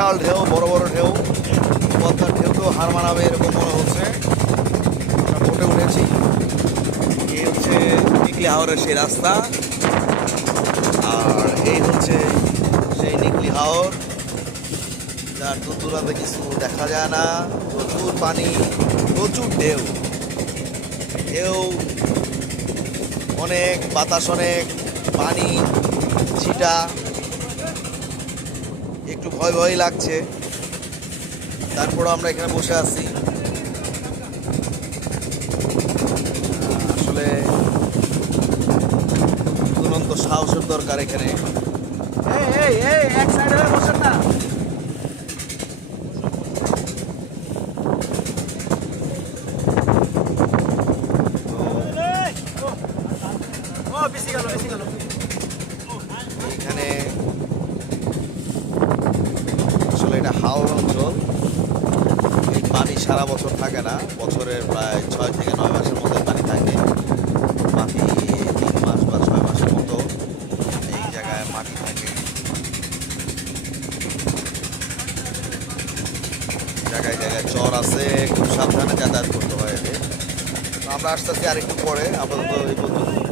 বিশাল ঢেউ, বড় বড় ঢেউ, পদ্মার ঢেউকেও হার মানাবে এরকম মনে হচ্ছে। আমরা বোটে উঠেছি। এই হচ্ছে নিকলি হাওরের সেই রাস্তা, আর এই হচ্ছে সেই নিকলি হাওর, যার দূর দূরান্তে কিছু দেখা যায় না। প্রচুর পানি, প্রচুর ঢেউ, ঢেউ অনেক, বাতাস অনেক, পানি ছিটা, একটু ভয় ভয় লাগছে। তারপরও আমরা এখানে বসে আছি। আসলে দুরন্ত সাহসের দরকার এখানে। এক সাইড হয়ে বসেন না। এখানে আসলে এটা হাওর অঞ্চল। এই পানি সারা বছর থাকে না, বছরের প্রায় 6 থেকে 9 মাসের মধ্যে পানি থাকে। বাকি 3 মাস বা 6 মাসের মতো এই জায়গায় মাটি থাকে। জায়গায় জায়গায় চর আছে, খুব সাবধানে যাতায়াত করতে হয় এদের। আমরা আস্তে আস্তে আরেকটু পরে, আপাতত এই পর্যন্ত।